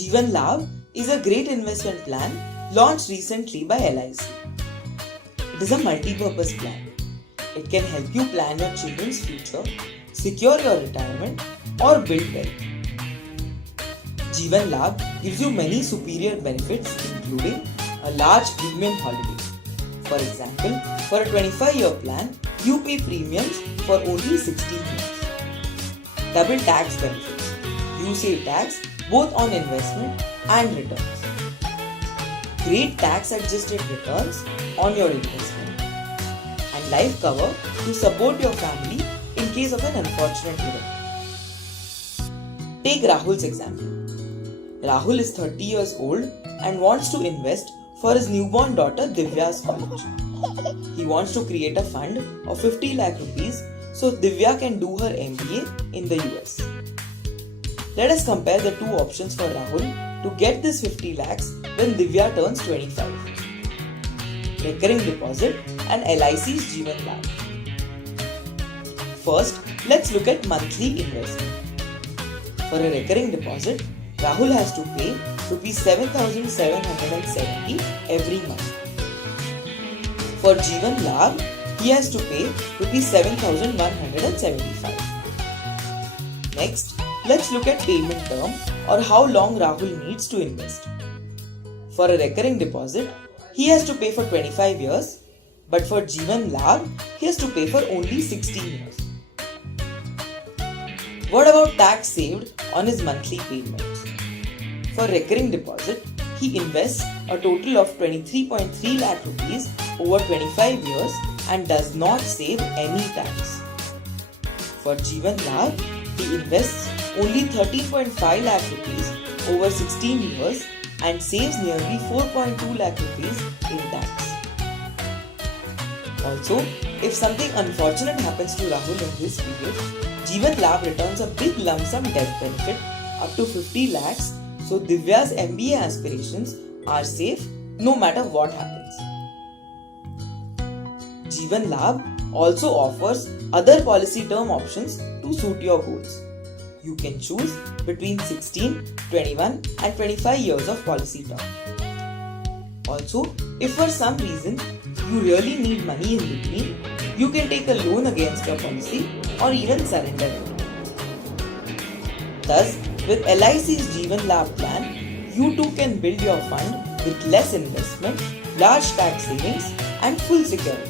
Jeevan Labh is a great investment plan launched recently by LIC. It is a multi-purpose plan. It can help you plan your children's future, secure your retirement, or build wealth. Jeevan Labh gives you many superior benefits including a large premium holiday. For example, for a 25-year plan, you pay premiums for only 16 years. Double tax benefits. You save tax both on investment and returns. Great tax adjusted returns on your investment. And life cover to support your family in case of an unfortunate event. Take Rahul's example. Rahul is 30 years old and wants to invest for his newborn daughter Divya's college. He wants to create a fund of 50 lakh rupees so Divya can do her MBA in the US. Let us compare the two options for Rahul to get this 50 lakhs when Divya turns 25. Recurring deposit and LIC's Jeevan Labh. First, let's look at monthly investment. For a recurring deposit, Rahul has to pay Rs 7,770 every month. For Jeevan Labh, he has to pay Rs 7,175. Next, let's look at payment term or how long Rahul needs to invest. For a recurring deposit, he has to pay for 25 years, but for Jeevan Labh, he has to pay for only 16 years. What about tax saved on his monthly payments? For recurring deposit, he invests a total of 23.3 lakh rupees over 25 years and does not save any tax. For Jeevan Labh, he invests only 13.5 lakh rupees over 16 years and saves nearly 4.2 lakh rupees in tax. Also, if something unfortunate happens to Rahul in this period, Jeevan Labh returns a big lump sum death benefit up to 50 lakhs, so Divya's MBA aspirations are safe no matter what happens. Jeevan Labh also offers other policy term options to suit your goals. You can choose between 16, 21 and 25 years of policy term. Also, if for some reason you really need money in between, you can take a loan against your policy or even surrender it. Thus, with LIC's Jeevan Labh plan, you too can build your fund with less investment, large tax savings and full security.